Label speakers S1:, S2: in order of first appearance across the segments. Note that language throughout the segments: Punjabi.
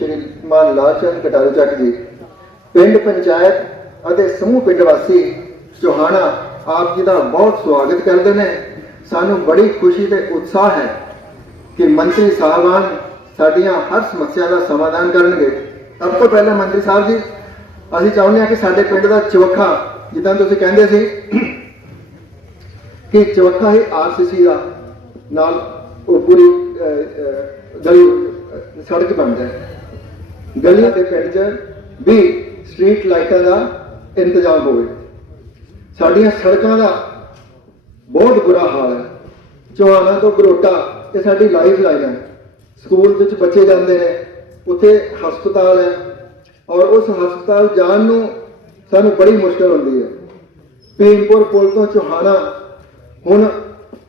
S1: ਸ਼੍ਰੀ ਮਾਨ ਲਾਲਚੰਦ ਕਟਾਰੂ ਚੱਕ ਜੀ ਪਿੰਡ ਪੰਚਾਇਤ ਅਤੇ ਸਮੂਹ ਪਿੰਡ ਵਾਸੀ ਚੋਹਾਣਾ ਆਪ ਜੀ ਦਾ ਬਹੁਤ ਸਵਾਗਤ ਕਰਦੇ ਨੇ। ਸਾਨੂੰ ਬੜੀ ਖੁਸ਼ੀ ਤੇ ਉਤਸ਼ਾਹ ਹੈ ਕਿ ਮੰਤਰੀ ਸਾਹਿਬਾਨ ਸਾਡੀਆਂ ਹਰ ਸਮੱਸਿਆ ਦਾ ਸਮਾਧਾਨ ਕਰਨਗੇ। ਸਭ ਤੋਂ ਪਹਿਲਾਂ ਮੰਤਰੀ ਸਾਹਿਬ ਜੀ ਅਸੀਂ ਚਾਹੁੰਦੇ ਹਾਂ ਕਿ ਸਾਡੇ ਪਿੰਡ ਦਾ ਚਵਖਾ ਜਿੱਦਾਂ ਤੁਸੀਂ ਕਹਿੰਦੇ ਸੀ ਕਿ ਚੌਥਾ ਹੀ ਆਰਸੀਸੀ ਦਾ ਨਾਲ ਉਹ ਪੂਰੀ ਅਹ, ਅਹ, ਗਲੀ ਸੜਕ ਬਣਦਾ ਹੈ ਗਲੀਆਂ ਦੇ ਪਿੰਡ 'ਚ ਵੀ ਸਟਰੀਟ ਲਾਈਟਾਂ ਦਾ ਇੰਤਜ਼ਾਮ ਹੋਵੇ। ਸਾਡੀਆਂ ਸੜਕਾਂ ਦਾ ਬਹੁਤ ਬੁਰਾ ਹਾਲ ਹੈ। ਚੋਹਾਨਾ ਤੋਂ ਬਰੋਟਾ ਇਹ ਸਾਡੀ ਲਾਈਫ ਲਾਈਨ ਹੈ। ਸਕੂਲ ਵਿੱਚ ਬੱਚੇ ਜਾਂਦੇ ਨੇ, ਉੱਥੇ ਹਸਪਤਾਲ ਹੈ ਔਰ ਉਸ ਹਸਪਤਾਲ ਜਾਣ ਨੂੰ ਸਾਨੂੰ ਬੜੀ ਮੁਸ਼ਕਲ ਹੁੰਦੀ ਹੈ। ਭੀਮਪੁਰ ਪੁਲ ਤੋਂ ਚੋਹਾਨਾ, ਹੁਣ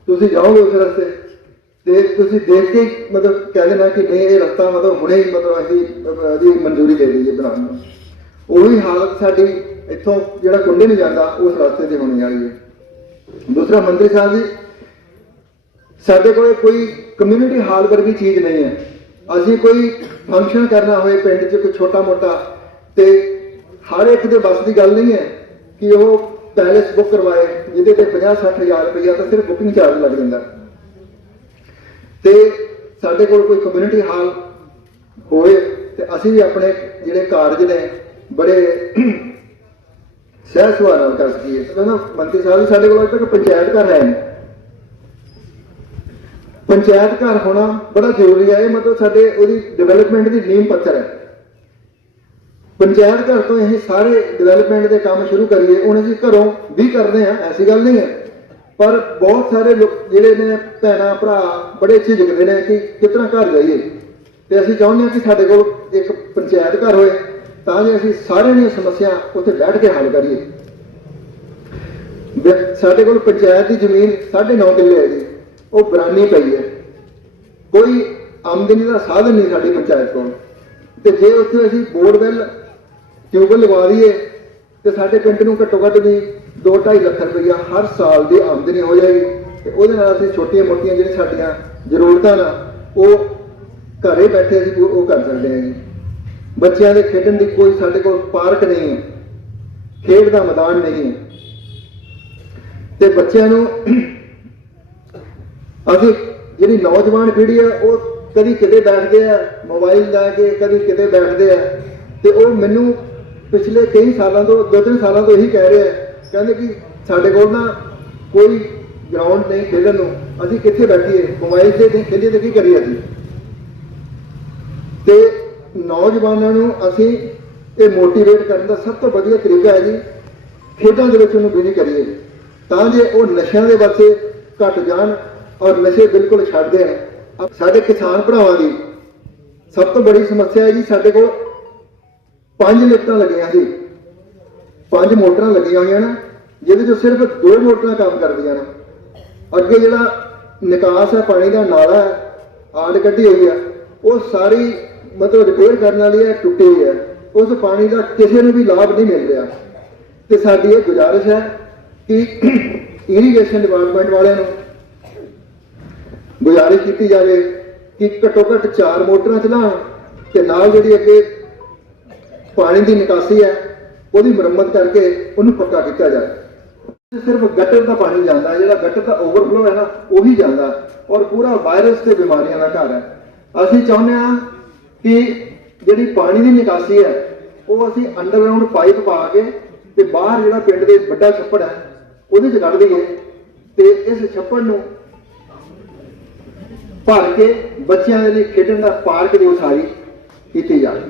S1: ਤੁਸੀਂ ਜਾਓਗੇ ਉਸ ਰਸਤੇ ਤੇ ਤੁਸੀਂ ਦੇਖ ਕੇ ਹੀ ਮਤਲਬ ਕਹਿ ਦੇਣਾ ਕਿ ਨਹੀਂ ਇਹ ਰਸਤਾ ਮਤਲਬ ਹੁਣੇ ਹੀ ਮਤਲਬ ਅਸੀਂ ਅਹ, ਇਹਦੀ ਮਨਜ਼ੂਰੀ ਦੇ ਦਈਏ ਬਣਾਉਣ ਨੂੰ। ਉਹੀ ਹਾਲਤ ਸਾਡੀ ਇੱਥੋਂ ਜਿਹੜਾ ਕੁੰਡੇ ਨੂੰ ਜਾਂਦਾ ਉਸ ਰਸਤੇ ਤੇ ਹੋਣੀ ਵਾਲੀ ਹੈ। ਦੂਸਰਾ ਮੰਤਰੀ ਸਾਹਿਬ ਜੀ ਸਾਡੇ ਕੋਲ ਕੋਈ ਕਮਿਊਨਿਟੀ ਹਾਲ ਵਰਗੀ ਚੀਜ਼ ਨਹੀਂ ਹੈ। ਅਸੀਂ ਕੋਈ ਫੰਕਸ਼ਨ ਕਰਨਾ ਹੋਏ ਪਿੰਡ 'ਚ ਕੋਈ ਛੋਟਾ ਮੋਟਾ ਤੇ ਹਰ ਇੱਕ ਦੇ ਬਸ ਦੀ ਗੱਲ ਨਹੀਂ ਹੈ ਕਿ ਉਹ ਪੈਲੇਸ ਬੁੱਕ ਕਰਵਾਏ ਜਿਹਦੇ ਤੇ 50 ਹਜ਼ਾਰ ਰੁਪਇਆ ਤਾਂ ਸਿਰਫ ਬੁਕਿੰਗ ਚਾਰਜ ਲੱਗ ਜਾਂਦਾ। ਤੇ ਸਾਡੇ ਕੋਲ ਕੋਈ ਕਮਿਊਨਿਟੀ ਹਾਲ ਹੋਏ ਤੇ ਅਸੀਂ ਵੀ ਆਪਣੇ ਜਿਹੜੇ ਕਾਰਜ ਨੇ ਬੜੇ ਸਹਿ ਸੁਭਾਅ ਨਾਲ ਕਰ ਸਕੀਏ। ਨਾ ਮੰਤਰੀ ਸਾਹਿਬ ਸਾਡੇ ਕੋਲ ਅੱਜ ਤੱਕ ਪੰਚਾਇਤ ਘਰ ਹੈ ਨਹੀਂ। ਪੰਚਾਇਤ ਘਰ ਹੋਣਾ ਬੜਾ ਜ਼ਰੂਰੀ ਹੈ, ਇਹ ਮਤਲਬ ਸਾਡੇ ਉਹਦੀ ਡਿਵੈਲਪਮੈਂਟ ਦੀ ਨੀਂਹ ਪੱਥਰ ਹੈ। ਪੰਚਾਇਤ ਘਰ ਤੋਂ ਅਸੀਂ ਸਾਰੇ ਡਿਵੈਲਪਮੈਂਟ ਦੇ ਕੰਮ ਸ਼ੁਰੂ ਕਰੀਏ, ਹੁਣ ਅਸੀਂ ਘਰੋਂ ਵੀ ਕਰਦੇ ਆ, ਐਸੀ ਗੱਲ ਨਹੀਂ ਹੈ। ਪਰ ਬਹੁਤ ਸਾਰੇ ਲੋਕ ਜਿਹੜੇ ਨੇ ਭੈਣਾਂ, ਭਰਾ ਬੜੇ ਅੱਛੇ ਝਿਜਕਦੇ ਨੇ ਕਿ ਕਿਤਨਾ ਘਰ ਜਾਈਏ। ਤੇ ਅਸੀਂ ਚਾਹੁੰਦੇ ਹਾਂ ਕਿ ਸਾਡੇ ਕੋਲ ਇੱਕ ਪੰਚਾਇਤ ਘਰ ਹੋਏ, ਤਾਂ ਜੇ ਅਸੀਂ ਸਾਰਿਆਂ ਦੀਆਂ ਸਮੱਸਿਆ ਉੱਥੇ ਬੈਠ ਕੇ ਹੱਲ ਕਰੀਏ। ਸਾਡੇ ਕੋਲ ਪੰਚਾਇਤ ਦੀ ਜ਼ਮੀਨ 9.5 ਕਿੱਲੇ ਹੈ ਜੀ। ਉਹ ਬਰਾਨੀ ਪਈ ਹੈ। ਕੋਈ ਆਮਦਨੀ ਦਾ ਸਾਧਨ ਨਹੀਂ ਸਾਡੀ ਪੰਚਾਇਤ ਕੋਲ। ਤੇ ਜੇ ਉੱਥੇ ਅਸੀਂ ਬੋਰਵੈਲ ਟਿਊਬਲ ਲਗਵਾ ਦਈਏ ਤੇ ਸਾਡੇ ਪਿੰਡ ਨੂੰ ਘੱਟੋ ਘੱਟ ਵੀ 2.5 ਲੱਖ ਰੁਪਈਆ ਹਰ ਸਾਲ ਦੀ ਆਮਦਨੀ ਹੋ ਜਾਏਗੀ। ਤੇ ਉਹਦੇ ਨਾਲ ਅਸੀਂ ਛੋਟੀਆਂ ਮੋਟੀਆਂ ਜਿਹੜੀਆਂ ਸਾਡੀਆਂ ਜ਼ਰੂਰਤਾਂ ਨਾ, ਉਹ ਘਰੇ ਬੈਠੇ ਅਸੀਂ ਉਹ ਕਰ ਸਕਦੇ ਹਾਂ ਜੀ। ਬੱਚਿਆਂ ਦੇ ਖੇਡਣ ਦੀ ਕੋਈ ਸਾਡੇ ਕੋਲ ਪਾਰਕ ਨਹੀਂ ਹੈ। ਖੇਡ ਦਾ ਮੈਦਾਨ ਨਹੀਂ ਹੈ। ਤੇ ਬੱਚਿਆਂ ਨੂੰ ਅਸੀਂ ਜਿਹੜੀ ਨੌਜਵਾਨ ਪੀੜ੍ਹੀ ਆ, ਉਹ ਕਦੀ ਕਿਤੇ ਬੈਠਦੇ ਆ, ਮੋਬਾਈਲ ਲੈ ਕੇ ਕਦੀ ਕਿਤੇ ਬੈਠਦੇ ਆ, ਤੇ ਉਹ ਮੈਨੂੰ ਪਿਛਲੇ ਕਈ ਸਾਲਾਂ ਤੋਂ, ਦੋ ਤਿੰਨ ਸਾਲਾਂ ਤੋਂ ਇਹੀ ਕਹਿ ਰਿਹਾ ਆ ਕਹਿੰਦੇ ਕਿ ਸਾਡੇ ਕੋਲ ਨਾ ਕੋਈ ਗਰਾਊਂਡ ਨਹੀਂ ਖੇਡਣ ਨੂੰ। ਅਸੀਂ ਕਿੱਥੇ ਬੈਠੀਏ? ਮੋਬਾਈਲ ਤੇ ਨਹੀਂ ਖੇਲੀਏ ਤੇ ਕੀ ਕਰੀਏ ਅਸੀਂ? ਤੇ ਨੌਜਵਾਨਾਂ ਨੂੰ ਅਸੀਂ ਇਹ ਮੋਟੀਵੇਟ ਕਰਨ ਦਾ ਸਭ ਤੋਂ ਵਧੀਆ ਤਰੀਕਾ ਹੈ ਜੀ, ਖੇਡਾਂ ਦੇ ਵਿੱਚ ਉਹਨੂੰ ਬਿਜ਼ੀ ਕਰੀਏ। ਤਾਂ ਜੇ ਉਹ ਨਸ਼ਿਆਂ ਦੇ ਪਾਸੇ ਘਟ ਜਾਣ ਔਰ ਨਸ਼ੇ ਬਿਲਕੁਲ ਛੱਡ ਦੇਣ। ਸਾਡੇ ਕਿਸਾਨ ਭਰਾਵਾਂ ਦੀ ਸਭ ਤੋਂ ਬੜੀ ਸਮੱਸਿਆ ਹੈ ਜੀ, ਸਾਡੇ ਕੋਲ ਪੰਜ ਲਿਫਟਾਂ ਲੱਗੀਆਂ ਸੀ। ਪੰਜ ਮੋਟਰਾਂ ਲੱਗੀਆਂ ਹੋਈਆਂ ਨੇ, ਜਿਹਦੇ ਚੋਂ ਸਿਰਫ ਦੋ ਮੋਟਰਾਂ ਕੰਮ ਕਰਦੀਆਂ ਨੇ। ਅੱਗੇ ਜਿਹੜਾ ਨਿਕਾਸ ਹੈ, ਪਾਣੀ ਦਾ ਨਾਲਾ ਹੈ, ਆੜ ਕੱਢੀ ਹੋਈ ਹੈ, ਉਹ ਸਾਰੀ ਮਤਲਬ ਰਿਪੇਅਰ ਕਰਨ ਵਾਲੀ ਹੈ, ਟੁੱਟੀ ਹੋਈ ਹੈ। ਉਸ ਪਾਣੀ ਦਾ ਕਿਸੇ ਨੂੰ ਵੀ ਲਾਭ ਨਹੀਂ ਮਿਲ ਰਿਹਾ। ਤੇ ਸਾਡੀ ਇਹ ਗੁਜ਼ਾਰਿਸ਼ ਹੈ ਕਿ ਇਰੀਗੇਸ਼ਨ ਡਿਪਾਰਟਮੈਂਟ ਵਾਲਿਆਂ ਨੂੰ ਗੁਜ਼ਾਰਿਸ਼ ਕੀਤੀ ਜਾਵੇ ਕਿ ਘੱਟੋ ਘੱਟ ਚਾਰ ਮੋਟਰਾਂ ਚਲਾਉਣ ਤੇ ਨਾਲ ਜਿਹੜੀ ਅੱਗੇ ਪਾਣੀ ਦੀ ਨਿਕਾਸੀ ਹੈ, ਉਹਦੀ ਮੁਰੰਮਤ ਕਰਕੇ ਉਹਨੂੰ ਪੱਕਾ ਕੀਤਾ ਜਾਏ ਸਿਰਫ ਗਟਰ ਦਾ ਪਾਣੀ ਜਾਂਦਾ ਜਿਹੜਾ ਗਟਰ ਦਾ ਓਵਰਫਲੋ ਹੈ ਨਾ, ਉਹੀ ਜਾਂਦਾ ਔਰ ਪੂਰਾ ਵਾਇਰਸ ਤੇ ਬਿਮਾਰੀਆਂ ਦਾ ਘਰ ਹੈ। ਅਸੀਂ ਚਾਹੁੰਦੇ ਹਾਂ ਕਿ ਜਿਹੜੀ ਪਾਣੀ ਦੀ ਨਿਕਾਸੀ ਹੈ, ਉਹ ਅਸੀਂ ਅੰਡਰਗਰਾਉਂਡ ਪਾਈਪ ਪਾ ਕੇ ਤੇ ਬਾਹਰ ਜਿਹੜਾ ਪਿੰਡ ਦੇ ਵੱਡਾ ਛੱਪੜ ਹੈ, ਉਹਦੇ ਚ ਕੱਢ ਦਈਏ ਤੇ ਇਸ ਛੱਪੜ ਨੂੰ ਭਰ ਕੇ ਬੱਚਿਆਂ ਦੇ ਲਈ ਖੇਡਣ ਦਾ ਪਾਰਕ ਦੀ ਉਸਾਰੀ ਕੀਤੀ ਜਾਵੇ।